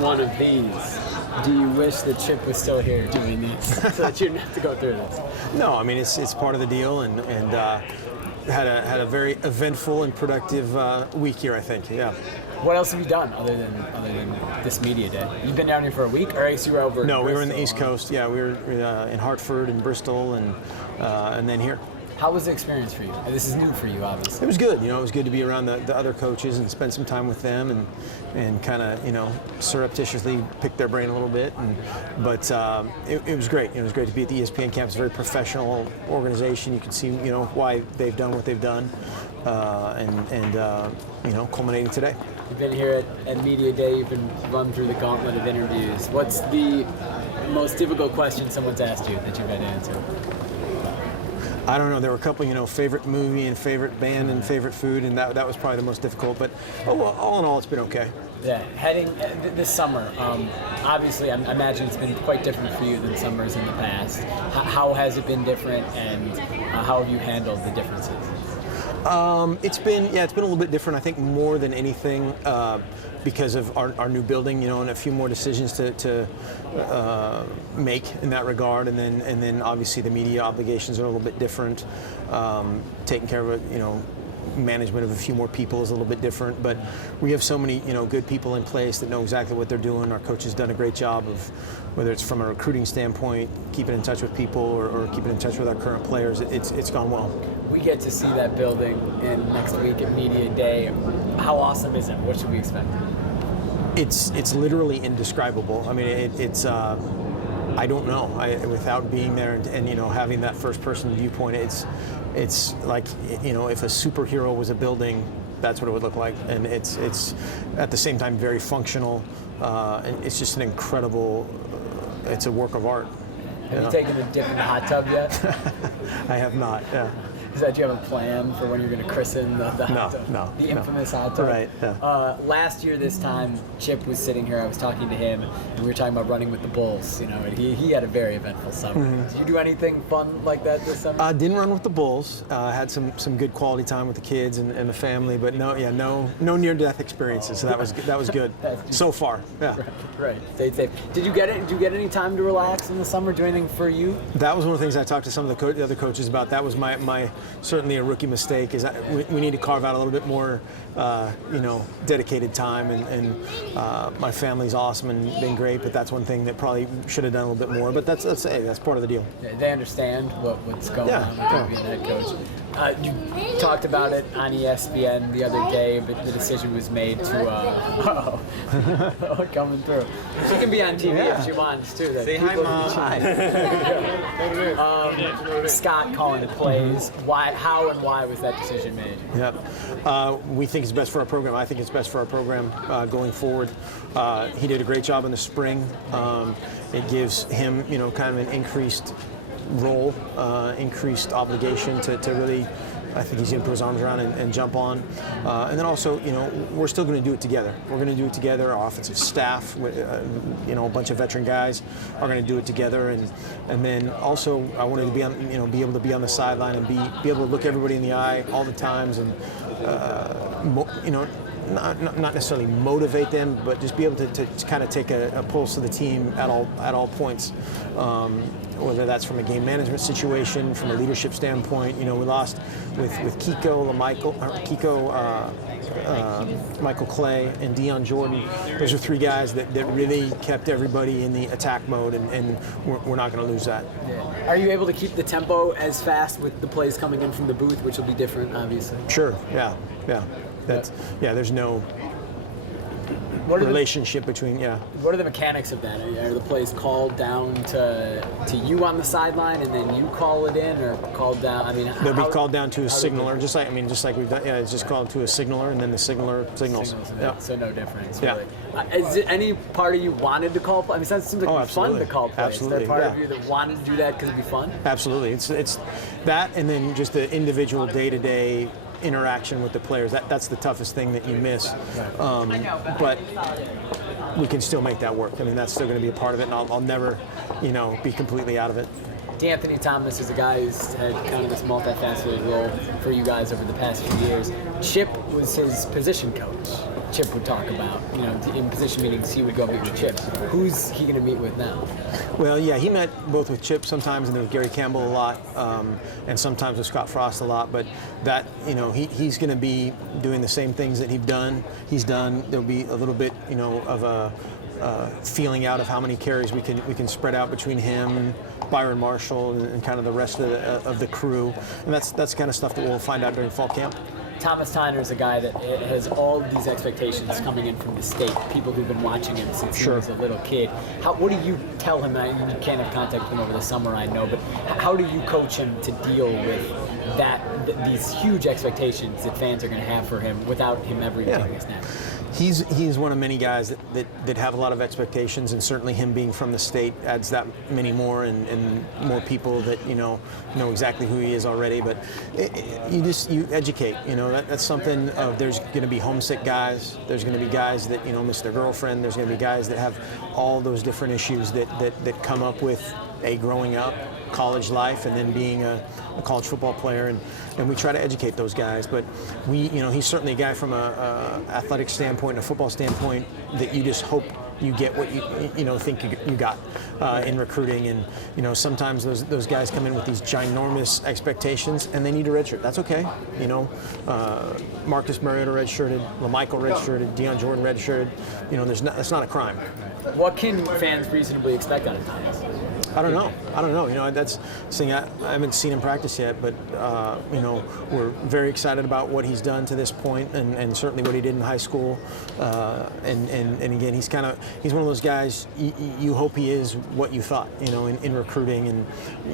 one of these, do you wish that Chip was still here doing this so that you didn't have to go through this? No, I mean it's part of the deal, and had a very eventful and productive week here, I think. Yeah. What else have you done other than this media day? You've been down here for a week, or I guess you were over? No, we were in the East Coast. Yeah, we were in Hartford and Bristol, and then here. How was the experience for you? This is new for you, obviously. It was good. It was good to be around the other coaches and spend some time with them and kind of, surreptitiously pick their brain a little bit. But it was great. It was great to be at the ESPN campus. Very professional organization. You can see, why they've done what they've done, culminating today. You've been here at Media Day. You've been run through the gauntlet of interviews. What's the most difficult question someone's asked you that you've had to answer? I don't know. There were a couple, favorite movie and favorite band and favorite food, and that was probably the most difficult. But all in all, it's been okay. Yeah, heading this summer, obviously, I imagine it's been quite different for you than summers in the past. How has it been different, and how have you handled the differences? It's been a little bit different. I think more than anything because of our new building, and a few more decisions to make in that regard, and then obviously the media obligations are a little bit different. Taking care of management of a few more people is a little bit different, but we have so many good people in place that know exactly what they're doing. Our coach has done a great job of, whether it's from a recruiting standpoint, keeping in touch with people or keeping in touch with our current players. It's gone well. We get to see that building next week at Media Day. How awesome is it? What should we expect? It's literally indescribable. I mean, it's I don't know. Without being there and having that first person viewpoint, it's like if a superhero was a building, that's what it would look like. And it's at the same time very functional. And it's just an incredible. It's a work of art. Have you taken a dip in the hot tub yet? I have not. Yeah. Do you have a plan for when you're going to christen the hot tub? No. The infamous hot tub? Right, yeah. Last year this time, Chip was sitting here, I was talking to him, and we were talking about running with the Bulls, and he had a very eventful summer. Mm-hmm. Did you do anything fun like that this summer? Didn't run with the Bulls. Had some good quality time with the kids and the family, but no near-death experiences, so that was good. So far, yeah. Right. Stay safe. Did you get any time to relax in the summer? Do anything for you? That was one of the things I talked to some of the other coaches about. That was my certainly a rookie mistake. Is we need to carve out a little bit more, dedicated time. And my family's awesome and been great, but that's one thing that probably should have done a little bit more. But that's part of the deal. They understand what's going on with being head coach. You talked about it on ESPN the other day, but the decision was made to coming through. She can be on TV if she wants too. Say hi, Mom. Scott calling the plays. How and why was that decision made? Yep. We think it's best for our program. I think it's best for our program going forward. He did a great job in the spring. It gives him, kind of an increased role, increased obligation to really, I think he's going to put his arms around and jump on. And then also, we're still going to do it together. We're going to do it together. Our offensive staff, a bunch of veteran guys are going to do it together. And then also, I wanted to be on, be able to be on the sideline and be able to look everybody in the eye all the times and, not necessarily motivate them, but just be able to kind of take a pulse of the team at all points. Whether that's from a game management situation, from a leadership standpoint. We lost with Michael Clay, and Deion Jordan. Those are three guys that really kept everybody in the attack mode, and we're not going to lose that. Yeah. Are you able to keep the tempo as fast with the plays coming in from the booth, which will be different, obviously? Sure, yeah. There's no relationship between, What are the mechanics of that? Are the plays called down to you on the sideline, and then you call it in, or called down? I mean, they'll be called down to a signaler, just like we've done. Yeah, it's just called to a signaler, and then the signaler signals. So no difference. Really. Is it any part of you wanted to call? I mean, it seems like it'd be fun to call plays. Absolutely. Is there part of you that wanted to do that because it'd be fun? Absolutely. It's that, and then just the individual day-to-day interaction with the players. That's the toughest thing that you miss. But we can still make that work. I mean, that's still going to be a part of it, and I'll never, be completely out of it. D'Anthony Thomas is a guy who's had kind of this multifaceted role for you guys over the past few years. Chip was his position coach. Chip would talk about. You know, in position meetings, he would go meet with Chip. Who's he going to meet with now? Well, yeah, he met both with Chip sometimes and with Gary Campbell a lot, and sometimes with Scott Frost a lot. But that, you know, he's going to be doing the same things that he's done. There'll be a little bit, you know, of a feeling out of how many carries we can spread out between him, Byron Marshall, and kind of the rest of the crew. And that's kind of stuff that we'll find out during fall camp. Thomas Tyner is a guy that has all these expectations coming in from the state, people who've been watching him since he was a little kid. What do you tell him? You can't have contact with him over the summer, I know, but how do you coach him to deal with these huge expectations that fans are going to have for him without him ever even taking a snap? He's one of many guys that have a lot of expectations, and certainly him being from the state adds that many more, and more people that know exactly who he is already. But you educate. That's something. There's going to be homesick guys. There's going to be guys that miss their girlfriend. There's going to be guys that have all those different issues that come up with growing up, college life, and then being a college football player, and we try to educate those guys. But he's certainly a guy from a athletic standpoint, a football standpoint, that you just hope you get what you think you got in recruiting. And sometimes those guys come in with these ginormous expectations, and they need a redshirt. That's okay. Marcus Mariota redshirted, LaMichael redshirted, Deion Jordan redshirted. That's not a crime. What can fans reasonably expect out of Thomas? I don't know. That's something I haven't seen him practice yet, but we're very excited about what he's done to this point, and certainly what he did in high school. And again, he's one of those guys. You hope he is what you thought, in recruiting, and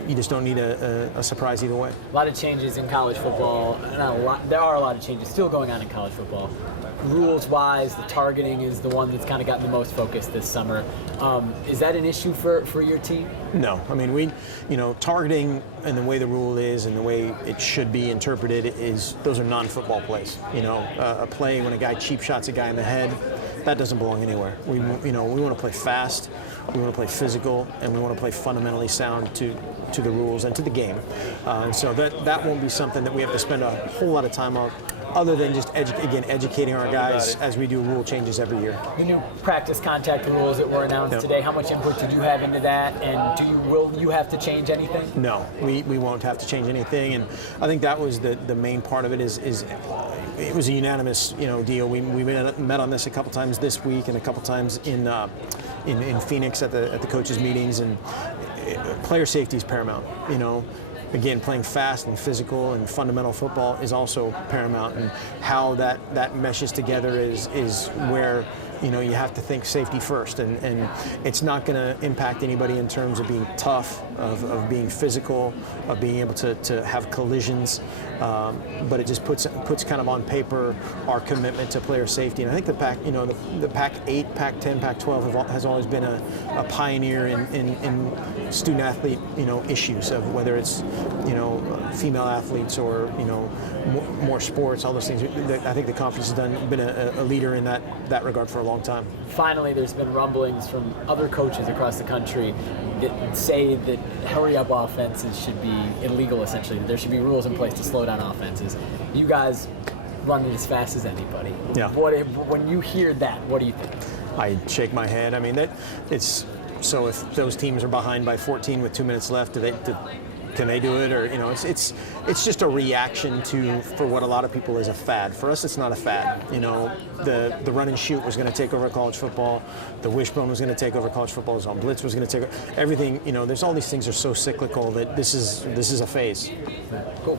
you just don't need a surprise either way. A lot of changes in college football. There are a lot of changes still going on in college football. Rules-wise, the targeting is the one that's kind of gotten the most focus this summer. Is that an issue for your team? No. I mean, targeting and the way the rule is and the way it should be interpreted those are non-football plays. A play when a guy cheap shots a guy in the head, that doesn't belong anywhere. We want to play fast, we want to play physical, and we want to play fundamentally sound to the rules and to the game. And so that won't be something that we have to spend a whole lot of time on, other than just educating our guys as we do rule changes every year. The new practice contact rules that were announced today, how much input did you have into that, and will you have to change anything? No, we won't have to change anything, and I think that was the main part of it. Is it was a unanimous deal. We met on this a couple times this week and a couple times in Phoenix at the coaches meetings, and player safety is paramount. Again, playing fast and physical and fundamental football is also paramount, and how that meshes together is where you have to think safety first, and it's not going to impact anybody in terms of being tough, of being physical, of being able to have collisions, but it just puts kind of on paper our commitment to player safety. And I think the Pac-8, Pac-10, Pac-12 has always been a pioneer in student athlete issues of whether it's female athletes or more sports, all those things. I think the conference has been a leader in that regard for a long time. Finally, there's been rumblings from other coaches across the country that say that hurry-up offenses should be illegal, essentially. There should be rules in place to slow down offenses. You guys run it as fast as anybody. Yeah. When you hear that, what do you think? I shake my head. I mean, so if those teams are behind by 14 with 2 minutes left, can they do it? Or it's just a reaction for what a lot of people is a fad. For us, it's not a fad. The run and shoot was going to take over college football. The wishbone was going to take over college football. Zone blitz was going to take over everything. There's all these things are so cyclical that this is a phase. Cool.